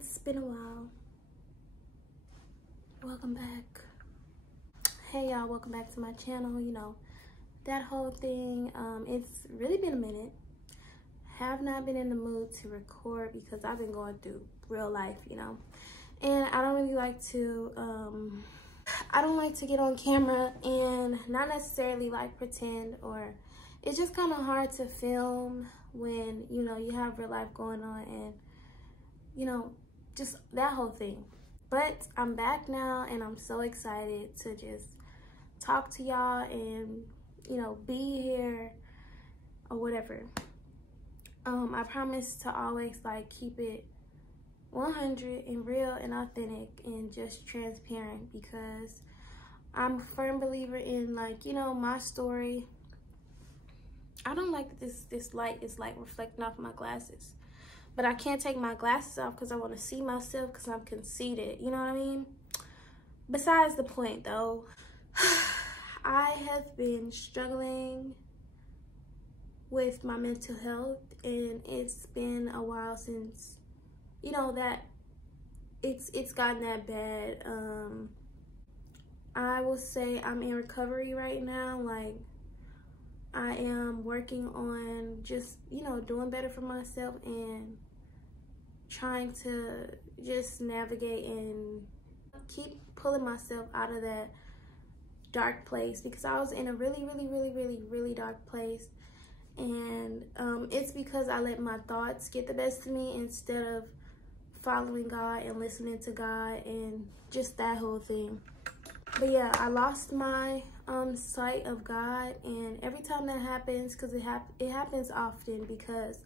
It's been a while. Welcome back. Hey y'all, welcome back to my channel. You know, that whole thing. It's really been a minute. Have not been in the mood to record because I've been going through real life, you know. And I don't really like to get on camera and not necessarily like pretend, or it's just kind of hard to film when, you know, you have real life going on and, you know, just that whole thing. But I'm back now and I'm so excited to just talk to y'all and, you know, be here or whatever. I promise to always like keep it 100 and real and authentic and just transparent, because I'm a firm believer in, like, you know, my story. I don't like that this light is like reflecting off my glasses, but I can't take my glasses off because I want to see myself, because I'm conceited, you know what I mean? Besides the point though, I have been struggling with my mental health, and it's been a while since, you know, that it's gotten that bad. I will say I'm in recovery right now. Like, I am working on just, you know, doing better for myself and trying to just navigate and keep pulling myself out of that dark place, because I was in a really dark place. And it's because I let my thoughts get the best of me instead of following God and listening to God and just that whole thing. But yeah, I lost my sight of God, and every time that happens, because it happens often, because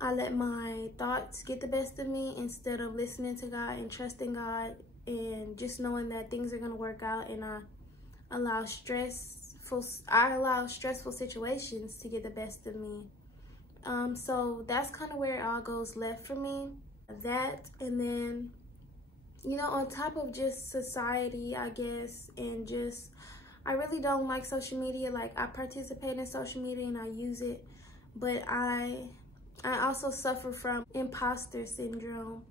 I let my thoughts get the best of me instead of listening to God and trusting God and just knowing that things are going to work out, and I allow stressful situations to get the best of me. So that's kind of where it all goes left for me. That, and then, you know, on top of just society, I guess, and just, I really don't like social media. Like, I participate in social media and I use it, but I also suffer from imposter syndrome.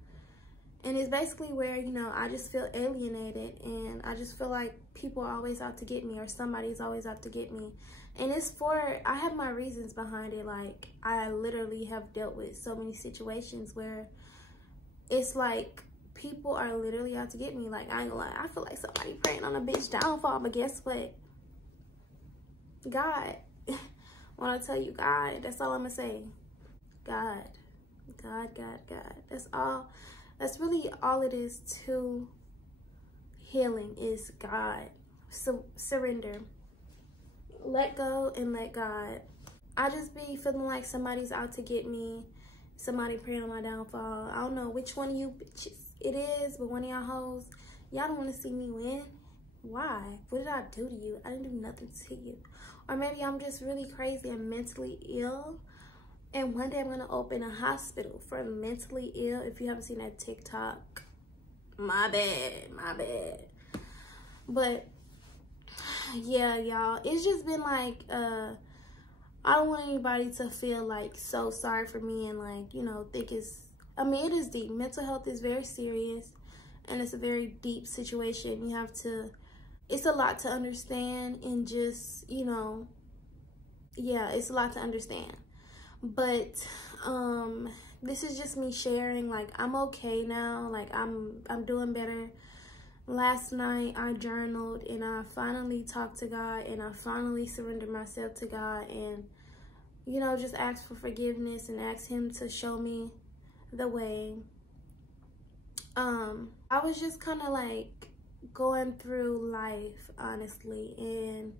And it's basically where, you know, I just feel alienated, and I just feel like people are always out to get me, or somebody's always out to get me. And I have my reasons behind it. Like, I literally have dealt with so many situations where it's like people are literally out to get me. Like, I ain't gonna lie, I feel like somebody praying on a bitch downfall. But guess what? God. When I tell you God, that's all I'm gonna say. God. That's all. That's really all it is to healing, is God. So surrender. Let go and let God. I just be feeling like somebody's out to get me. Somebody praying on my downfall. I don't know which one of you bitches it is, but one of y'all hoes, y'all don't want to see me win. Why? What did I do to you? I didn't do nothing to you. Or maybe I'm just really crazy and mentally ill, and one day I'm gonna open a hospital for mentally ill. If you haven't seen that TikTok, my bad. But yeah, y'all, it's just been like, I don't want anybody to feel like so sorry for me and, like, you know, think it's, I mean, it is deep. Mental health is very serious, and it's a very deep situation. You have to, it's a lot to understand, and just, you know, yeah, it's a lot to understand. But this is just me sharing. Like, I'm okay now. Like, I'm doing better. Last night I journaled, and I finally talked to God, and I finally surrendered myself to God, and, you know, just asked for forgiveness and asked him to show me the way. I was just kind of like going through life, honestly, and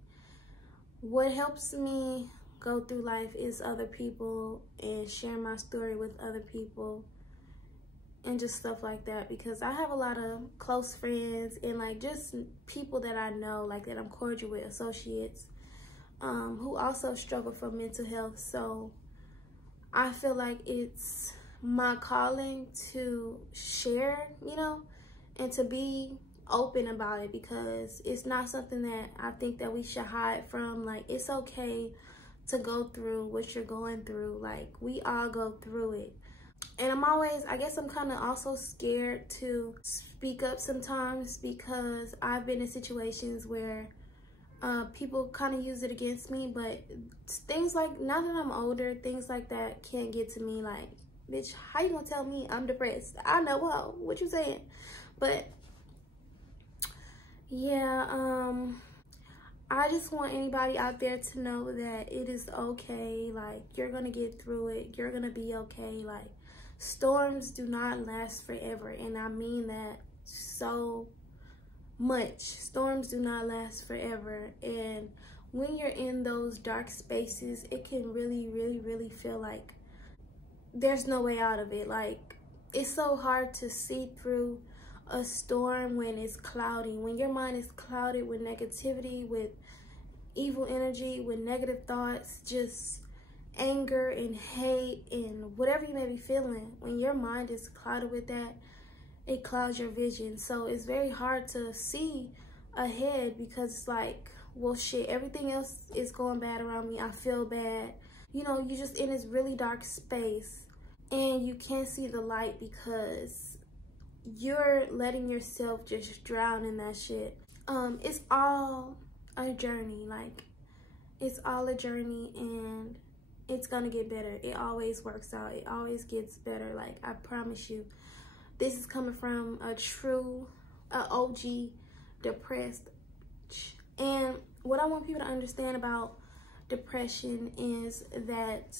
what helps me go through life is other people, and share my story with other people, and just stuff like that, because I have a lot of close friends and, like, just people that I know, like, that I'm cordial with, associates, who also struggle from mental health. So I feel like it's my calling to share, you know, and to be open about it, because it's not something that I think that we should hide from. Like, it's okay to go through what you're going through. Like, we all go through it. And I guess I'm kind of also scared to speak up sometimes, because I've been in situations where people kind of use it against me. But things like, now that I'm older, things like that can't get to me. Like, bitch, how you gonna tell me I'm depressed? I know, well, what you saying? But yeah, I just want anybody out there to know that it is okay. Like, you're gonna get through it. You're gonna be okay. Like, storms do not last forever, and I mean that so much. Storms do not last forever, and when you're in those dark spaces, it can really feel like there's no way out of it. Like, it's so hard to see through a storm when it's cloudy, when your mind is clouded with negativity, with evil energy, with negative thoughts, just anger and hate and whatever you may be feeling. When your mind is clouded with that, it clouds your vision. So it's very hard to see ahead, because it's like, well, shit, everything else is going bad around me. I feel bad. You know, you're just in this really dark space and you can't see the light because you're letting yourself just drown in that shit. It's all a journey. Like, it's all a journey, and it's gonna get better. It always works out. It always gets better. Like, I promise you. This is coming from a true OG depressed. And what I want people to understand about depression is that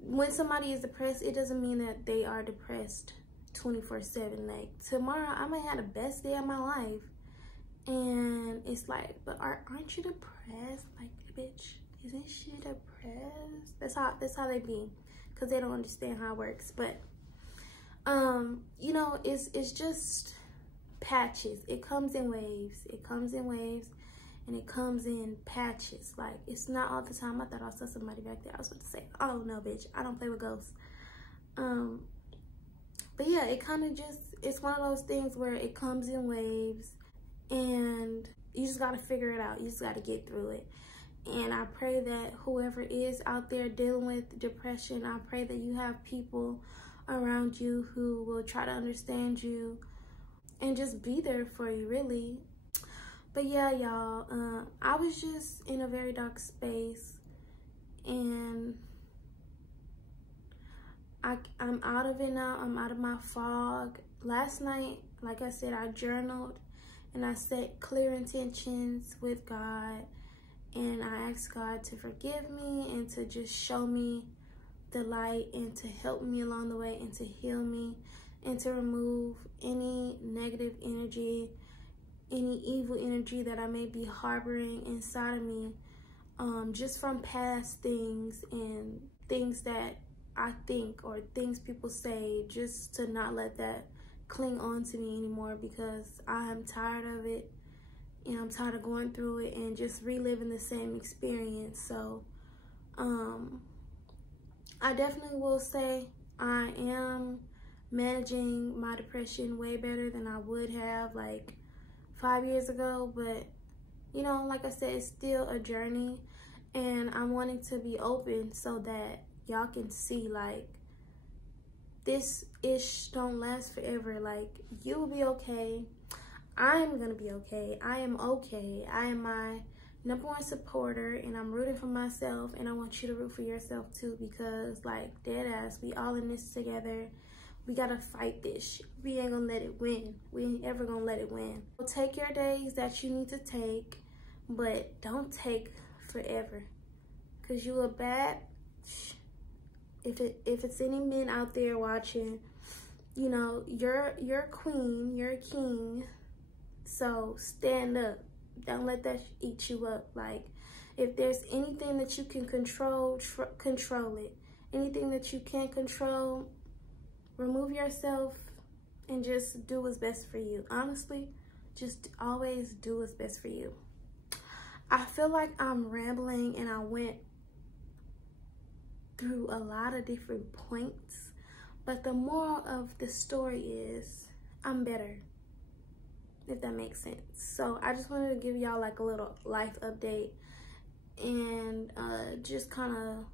when somebody is depressed, it doesn't mean that they are depressed 24/7. Like, tomorrow I might have the best day of my life, and it's like, but aren't you depressed? Like, bitch, isn't she depressed? That's how they be, because they don't understand how it works. But you know, it's just patches. It comes in waves. It comes in waves, and it comes in patches. Like, it's not all the time. I thought I saw somebody back there. I was about to say, oh no, bitch, I don't play with ghosts. But yeah, it kind of just, it's one of those things where it comes in waves, and you just got to figure it out. You just got to get through it. And I pray that whoever is out there dealing with depression, I pray that you have people around you who will try to understand you and just be there for you, really. But yeah, y'all, I was just in a very dark space, and I'm out of it now. I'm out of my fog. Last night, like I said, I journaled and I set clear intentions with God, and I asked God to forgive me and to just show me the light, and to help me along the way, and to heal me, and to remove any negative energy, any evil energy that I may be harboring inside of me, just from past things and things that I think or things people say, just to not let that cling on to me anymore, because I am tired of it, and I'm tired of going through it and just reliving the same experience. So I definitely will say I am managing my depression way better than I would have like 5 years ago. But, you know, like I said, it's still a journey, and I'm wanting to be open so that y'all can see, like, this ish don't last forever. Like, you will be okay. I'm gonna be okay. I am okay. I am my #1 supporter, and I'm rooting for myself, and I want you to root for yourself too, because, like, dead ass, we all in this together. We gotta fight this shit. We ain't gonna let it win. We ain't ever gonna let it win. So take your days that you need to take, but don't take forever, because you a bad, if it's any men out there watching, you know, you're a queen, you're a king. So stand up. Don't let that eat you up. Like, if there's anything that you can control, control it. Anything that you can't control, remove yourself and just do what's best for you. Honestly, just always do what's best for you. I feel like I'm rambling, and I went through a lot of different points, but the moral of the story is I'm better, if that makes sense. So I just wanted to give y'all like a little life update, and just kind of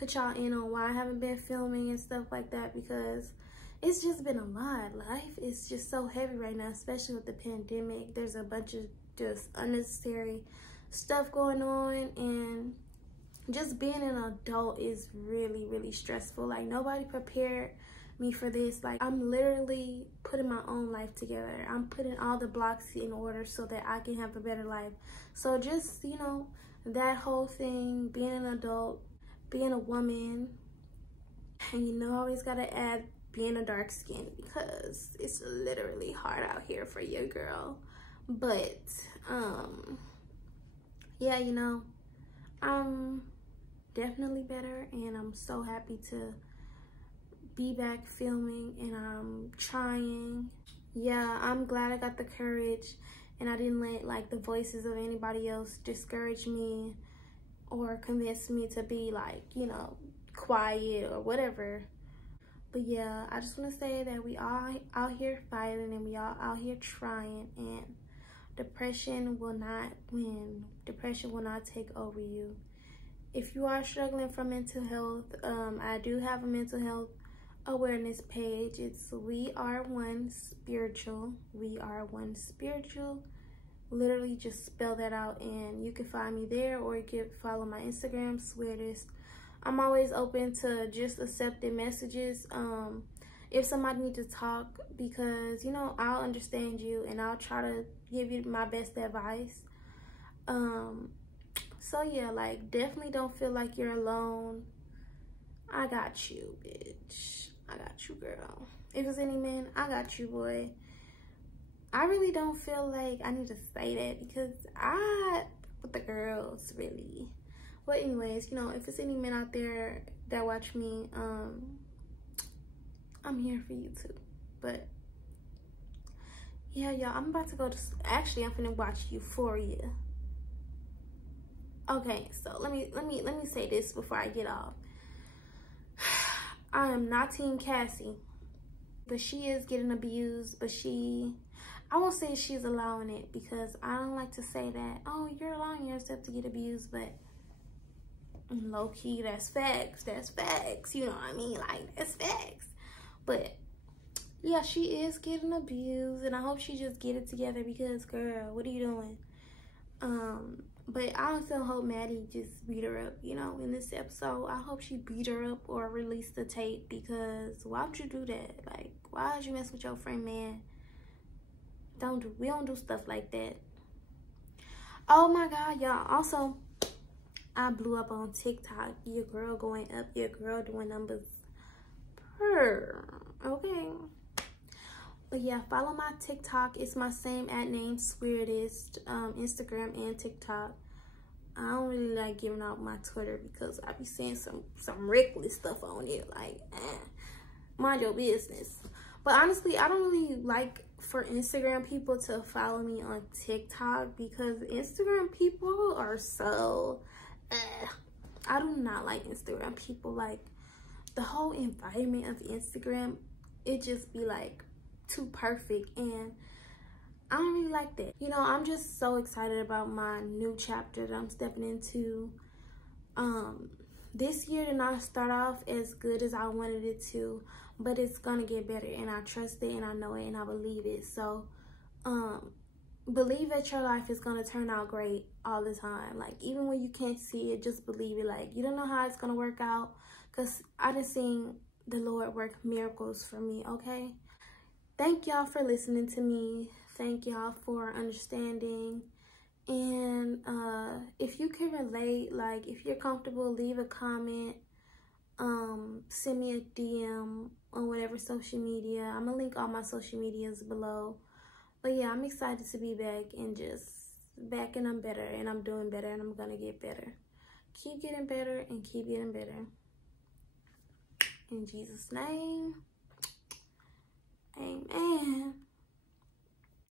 put y'all in on why I haven't been filming and stuff like that, because it's just been a lot. Life is just so heavy right now, especially with the pandemic. There's a bunch of just unnecessary stuff going on, and just being an adult is really, really stressful. Like, nobody prepared me for this. Like, I'm literally putting my own life together. I'm putting all the blocks in order so that I can have a better life. So just, you know, that whole thing, being an adult, being a woman, and you know, I always gotta add being a dark skin, because it's literally hard out here for your girl. But yeah, you know, I'm definitely better, and I'm so happy to be back filming, and I'm trying. Yeah, I'm glad I got the courage and I didn't let like the voices of anybody else discourage me or convince me to be like, you know, quiet or whatever. But yeah, I just want to say that we all out here fighting, and we all out here trying, and depression will not win. Depression will not take over you. If you are struggling from mental health, I do have a mental health awareness page. It's We Are One Spiritual. We Are One Spiritual. Literally just spell that out, and you can find me there, or you can follow my Instagram, Sweetest. I'm always open to just accepting messages. If somebody needs to talk, because, you know, I'll understand you and I'll try to give you my best advice. So yeah, like, definitely don't feel like you're alone. I got you, bitch. I got you, girl. If it's any man, I got you, boy. I really don't feel like I need to say that, because I with the girls, really. But anyways, you know, if it's any men out there that watch me, I'm here for you too. But yeah, y'all, I'm about to go to, actually, I'm finna watch Euphoria. Okay, so let me say this before I get off. I am not Team Cassie, but she is getting abused. But I won't say she's allowing it, because I don't like to say that, oh, you're allowing yourself to get abused, but low-key, that's facts. That's facts. You know what I mean? Like, that's facts. But yeah, she is getting abused, and I hope she just get it together, because, girl, what are you doing? But I also hope Maddie just beat her up, you know, in this episode. I hope she beat her up or release the tape, because why would you do that? Like, why would you mess with your friend, man? We don't do stuff like that. Oh my God, y'all. Also, I blew up on TikTok. Your girl going up, your girl doing numbers per. Okay. But yeah, follow my TikTok. It's my same @name, Sweetest, Instagram and TikTok. I don't really like giving out my Twitter, because I be seeing some reckless stuff on it. Like, mind your business. But honestly, I don't really like for Instagram people to follow me on TikTok, because Instagram people are so, I do not like Instagram people. Like, the whole environment of Instagram, it just be like too perfect, and I don't really like that. You know, I'm just so excited about my new chapter that I'm stepping into. This year did not start off as good as I wanted it to, but it's gonna get better, and I trust it, and I know it, and I believe it. So believe that your life is gonna turn out great all the time. Like, even when you can't see it, just believe it. Like, you don't know how it's gonna work out, because I done seen the Lord work miracles for me. Okay, thank y'all for listening to me. Thank y'all for understanding. And if you can relate, like, if you're comfortable, leave a comment, send me a DM on whatever social media. I'm gonna link all my social medias below. But yeah, I'm excited to be back, and just back, and I'm better, and I'm doing better, and I'm gonna get better. Keep getting better, and keep getting better. In Jesus' name, amen.